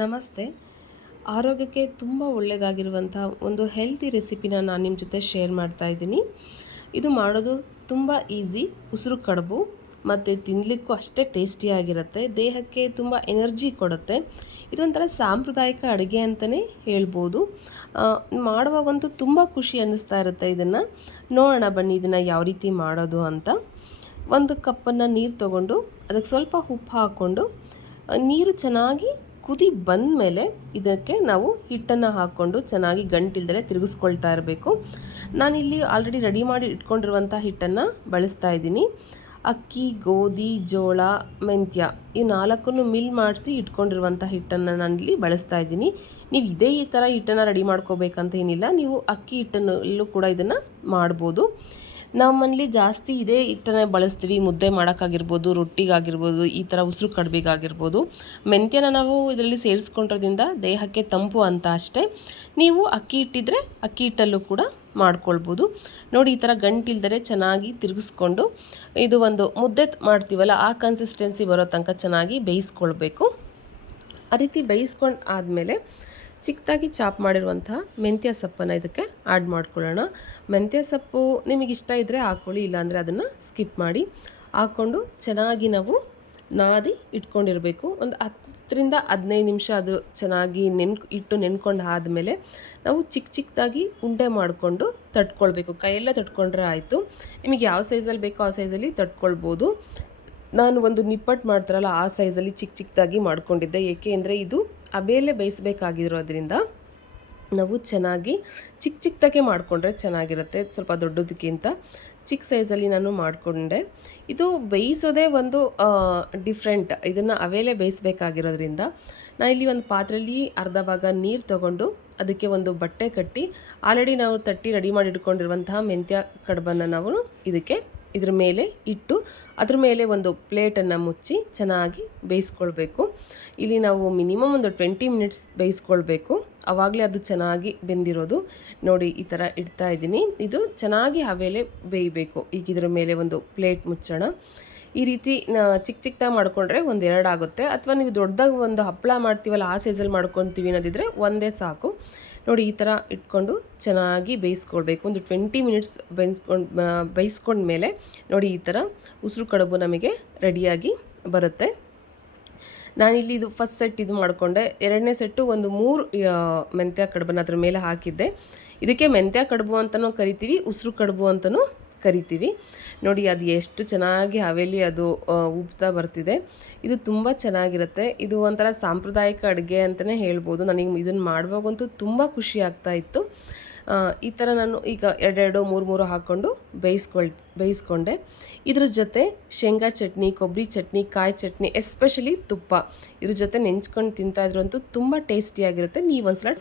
ನಮಸ್ತೆ. ಆರೋಗ್ಯಕ್ಕೆ ತುಂಬ ಒಳ್ಳೆಯದಾಗಿರುವಂಥ ಒಂದು ಹೆಲ್ತಿ ರೆಸಿಪಿನ ನಾನು ನಿಮ್ಮ ಜೊತೆ ಶೇರ್ ಮಾಡ್ತಾ ಇದ್ದೀನಿ. ಇದು ಮಾಡೋದು ತುಂಬ ಈಸಿ ಉಸಿರು ಕಡುಬು ಮತ್ತು ತಿನ್ನಲಿಕ್ಕೂ ಅಷ್ಟೇ ಟೇಸ್ಟಿಯಾಗಿರುತ್ತೆ ದೇಹಕ್ಕೆ ತುಂಬ ಎನರ್ಜಿ ಕೊಡುತ್ತೆ. ಇದೊಂಥರ ಸಾಂಪ್ರದಾಯಿಕ ಅಡುಗೆ ಅಂತಲೇ ಹೇಳ್ಬೋದು. ಮಾಡುವಾಗಂತೂ ತುಂಬ ಖುಷಿ ಅನ್ನಿಸ್ತಾ ಇರುತ್ತೆ ಇದನ್ನು. ನೋಡೋಣ ಬನ್ನಿ ಇದನ್ನು ಯಾವ ರೀತಿ ಮಾಡೋದು ಅಂತ. ಒಂದು ಕಪ್ಪನ್ನು ನೀರು ತೊಗೊಂಡು, ಅದಕ್ಕೆ ಸ್ವಲ್ಪ ಉಪ್ಪು ಹಾಕ್ಕೊಂಡು ನೀರು ಚೆನ್ನಾಗಿ ಕುದಿ ಬಂದ ಮೇಲೆ ಇದಕ್ಕೆ ನಾವು ಹಿಟ್ಟನ್ನು ಹಾಕ್ಕೊಂಡು ಚೆನ್ನಾಗಿ ಗಂಟಿಲ್ದರೆ ತಿರುಗಿಸ್ಕೊಳ್ತಾ ಇರಬೇಕು. ನಾನಿಲ್ಲಿ ಆಲ್ರೆಡಿ ರೆಡಿ ಮಾಡಿ ಇಟ್ಕೊಂಡಿರುವಂಥ ಹಿಟ್ಟನ್ನು ಬಳಸ್ತಾ ಇದ್ದೀನಿ. ಅಕ್ಕಿ, ಗೋಧಿ, ಜೋಳ, ಮೆಂತ್ಯ ಈ ನಾಲ್ಕನ್ನು ಮಿಲ್ ಮಾಡಿಸಿ ಇಟ್ಕೊಂಡಿರುವಂಥ ಹಿಟ್ಟನ್ನು ನಾನಿಲ್ಲಿ ಬಳಸ್ತಾ ಇದ್ದೀನಿ. ನೀವು ಇದೇ ಈ ಥರ ಹಿಟ್ಟನ್ನು ರೆಡಿ ಮಾಡ್ಕೋಬೇಕಂತ ಏನಿಲ್ಲ. ನೀವು ಅಕ್ಕಿ ಹಿಟ್ಟನ್ನಲ್ಲೂ ಕೂಡ ಇದನ್ನು ಮಾಡ್ಬೋದು. ನಮ್ಮಲ್ಲಿ ಜಾಸ್ತಿ ಇದೇ ಹಿಟ್ಟನ್ನೇ ಬಳಸ್ತೀವಿ. ಮುದ್ದೆ ಮಾಡೋಕ್ಕಾಗಿರ್ಬೋದು, ರೊಟ್ಟಿಗಾಗಿರ್ಬೋದು, ಈ ಥರ ಉಸಿರು ಕಡ್ಬಿಗಾಗಿರ್ಬೋದು. ಮೆಂತ್ಯನ ನಾವು ಇದರಲ್ಲಿ ಸೇರಿಸ್ಕೊಂಡಿರೋದ್ರಿಂದ ದೇಹಕ್ಕೆ ತಂಪು ಅಂತ ಅಷ್ಟೇ. ನೀವು ಅಕ್ಕಿ ಇಟ್ಟಿದ್ರೆ ಅಕ್ಕಿ ಹಿಟ್ಟಲ್ಲೂ ಕೂಡ ಮಾಡ್ಕೊಳ್ಬೋದು. ನೋಡಿ, ಈ ಥರ ಗಂಟಿಲ್ದರೆ ಚೆನ್ನಾಗಿ ತಿರುಗಿಸ್ಕೊಂಡು ಇದು ಒಂದು ಮುದ್ದೆ ಮಾಡ್ತೀವಲ್ಲ, ಆ ಕನ್ಸಿಸ್ಟೆನ್ಸಿ ಬರೋ ತನಕ ಚೆನ್ನಾಗಿ ಬೇಯಿಸ್ಕೊಳ್ಬೇಕು. ಆ ರೀತಿ ಬೇಯಿಸ್ಕೊಂಡು ಆದಮೇಲೆ ಚಿಕ್ಕದಾಗಿ ಚಾಪ್ ಮಾಡಿರುವಂತಹ ಮೆಂತ್ಯ ಸೊಪ್ಪನ್ನು ಇದಕ್ಕೆ ಆ್ಯಡ್ ಮಾಡ್ಕೊಳ್ಳೋಣ. ಮೆಂತ್ಯ ಸೊಪ್ಪು ಇಷ್ಟ ಇದ್ದರೆ ಹಾಕ್ಕೊಳ್ಳಿ ಇಲ್ಲಾಂದರೆ ಅದನ್ನು ಸ್ಕಿಪ್ ಮಾಡಿ. ಹಾಕ್ಕೊಂಡು ಚೆನ್ನಾಗಿ ನಾವು ನಾದಿ ಇಟ್ಕೊಂಡಿರಬೇಕು. ಒಂದು ಹತ್ತರಿಂದ ಹದಿನೈದು ನಿಮಿಷ ಅದು ಚೆನ್ನಾಗಿ ನೆನ್ ಇಟ್ಟು ನೆನ್ಕೊಂಡು ಆದಮೇಲೆ ನಾವು ಚಿಕ್ಕ ಚಿಕ್ಕದಾಗಿ ಉಂಡೆ ಮಾಡಿಕೊಂಡು ತಟ್ಕೊಳ್ಬೇಕು. ಕೈಯೆಲ್ಲ ತಟ್ಕೊಂಡ್ರೆ ಆಯಿತು. ನಿಮಗೆ ಯಾವ ಸೈಜಲ್ಲಿ ಬೇಕೋ ಆ ಸೈಜಲ್ಲಿ ತಟ್ಕೊಳ್ಬೋದು. ನಾನು ಒಂದು ನಿಪ್ಪಟ್ಟು ಮಾಡ್ತಾರಲ್ಲ, ಆ ಸೈಜಲ್ಲಿ ಚಿಕ್ಕ ಚಿಕ್ಕದಾಗಿ ಮಾಡ್ಕೊಂಡಿದ್ದೆ. ಏಕೆ ಇದು ಅಬೇಲೆ ಬೇಯಿಸಬೇಕಾಗಿರೋದ್ರಿಂದ ನಾವು ಚೆನ್ನಾಗಿ ಚಿಕ್ಕ ಚಿಕ್ಕದಾಗೆ ಮಾಡಿಕೊಂಡ್ರೆ ಚೆನ್ನಾಗಿರುತ್ತೆ, ಸ್ವಲ್ಪ ದೊಡ್ಡದಕ್ಕಿಂತ ಚಿಕ್ಕ ಸೈಜಲ್ಲಿ ನಾನು ಮಾಡಿಕೊಂಡೆ. ಇದು ಬೇಯಿಸೋದೇ ಒಂದು ಡಿಫ್ರೆಂಟ್ ಇದನ್ನು ಅವೇಲೆ ಬೇಯಿಸಬೇಕಾಗಿರೋದ್ರಿಂದ ನಾನು ಇಲ್ಲಿ ಒಂದು ಪಾತ್ರೆಯಲ್ಲಿ ಅರ್ಧ ಭಾಗ ನೀರು ತಗೊಂಡು ಅದಕ್ಕೆ ಒಂದು ಬಟ್ಟೆ ಕಟ್ಟಿ, ಆಲ್ರೆಡಿ ನಾವು ತಟ್ಟಿ ರೆಡಿ ಮಾಡಿ ಇಟ್ಕೊಂಡಿರುವಂತಹ ಮೆಂತ್ಯ ಕಡುಬನ್ನು ನಾವು ಇದಕ್ಕೆ ಇದ್ರ ಮೇಲೆ ಇಟ್ಟು ಅದ್ರ ಮೇಲೆ ಒಂದು ಪ್ಲೇಟನ್ನು ಮುಚ್ಚಿ ಚೆನ್ನಾಗಿ ಬೇಯಿಸ್ಕೊಳ್ಬೇಕು. ಇಲ್ಲಿ ನಾವು ಮಿನಿಮಮ್ ಒಂದು ಟ್ವೆಂಟಿ ಮಿನಿಟ್ಸ್ ಬೇಯಿಸ್ಕೊಳ್ಬೇಕು. ಆವಾಗಲೇ ಅದು ಚೆನ್ನಾಗಿ ಬೆಂದಿರೋದು. ನೋಡಿ, ಈ ಥರ ಇಡ್ತಾ ಇದ್ದೀನಿ. ಇದು ಚೆನ್ನಾಗಿ ಹವೇಲೆ ಬೇಯಬೇಕು. ಈಗ ಇದ್ರ ಮೇಲೆ ಒಂದು ಪ್ಲೇಟ್ ಮುಚ್ಚೋಣ. ಈ ರೀತಿ ಚಿಕ್ಕ ಚಿಕ್ಕದಾಗಿ ಮಾಡಿಕೊಂಡ್ರೆ ಒಂದು ಎರಡು ಆಗುತ್ತೆ. ಅಥವಾ ನೀವು ದೊಡ್ಡದಾಗಿ ಒಂದು ಹಪ್ಪಳ ಮಾಡ್ತೀವಲ್ಲ, ಆ ಸೈಜಲ್ಲಿ ಮಾಡ್ಕೊತೀವಿ ಅನ್ನೋದಿದ್ರೆ ಒಂದೇ ಸಾಕು. ನೋಡಿ, ಈ ಥರ ಇಟ್ಕೊಂಡು ಚೆನ್ನಾಗಿ ಬೇಯಿಸ್ಕೊಳ್ಬೇಕು. ಒಂದು ಟ್ವೆಂಟಿ ಮಿನಿಟ್ಸ್ ಬೇಯಿಸ್ಕೊಂಡು ಬೇಯಿಸ್ಕೊಂಡ್ಮೇಲೆ ನೋಡಿ, ಈ ಥರ ಉಸಿರು ಕಡುಬು ನಮಗೆ ರೆಡಿಯಾಗಿ ಬರುತ್ತೆ. ನಾನಿಲ್ಲಿ ಇದು ಫಸ್ಟ್ ಸೆಟ್ ಇದು ಮಾಡಿಕೊಂಡೆ. ಎರಡನೇ ಸೆಟ್ಟು ಒಂದು ಮೂರು ಮೆಂತ್ಯ ಕಡುಬನ್ನು ಅದ್ರ ಮೇಲೆ ಹಾಕಿದ್ದೆ. ಇದಕ್ಕೆ ಮೆಂತ್ಯ ಕಡುಬು ಅಂತಲೂ ಕರಿತೀವಿ, ಉಸಿರು ಕಡುಬು ಅಂತಲೂ ಕರಿತೀವಿ. ನೋಡಿ, ಅದು ಎಷ್ಟು ಚೆನ್ನಾಗಿ ಹವೇಲಿ ಅದು ಉಬ್ತಾ ಬರ್ತಿದೆ. ಇದು ತುಂಬ ಚೆನ್ನಾಗಿರುತ್ತೆ. ಇದು ಒಂಥರ ಸಾಂಪ್ರದಾಯಿಕ ಅಡುಗೆ ಅಂತಲೇ ಹೇಳ್ಬೋದು. ನನಗೆ ಇದನ್ನು ಮಾಡುವಾಗಂತೂ ತುಂಬ ಖುಷಿ ಆಗ್ತಾ ಇತ್ತು. ಈ ಥರ ನಾನು ಈಗ ಎರಡೆರಡು, ಮೂರು ಮೂರು ಹಾಕ್ಕೊಂಡು ಬೇಯಿಸ್ಕೊಳ್, ಬೇಯಿಸ್ಕೊಂಡೆ. ಇದ್ರ ಜೊತೆ ಶೇಂಗಾ ಚಟ್ನಿ ಕೊಬ್ಬರಿ ಚಟ್ನಿ, ಕಾಯಿ ಚಟ್ನಿ, ಎಸ್ಪೆಷಲಿ ತುಪ್ಪ. ಇದ್ರ ಜೊತೆ ನೆಂಚ್ಕೊಂಡು ತಿಂತಾಯಿದ್ರು ಅಂತೂ ತುಂಬ ಟೇಸ್ಟಿಯಾಗಿರುತ್ತೆ ನೀವು ಒಂದ್ಸಲ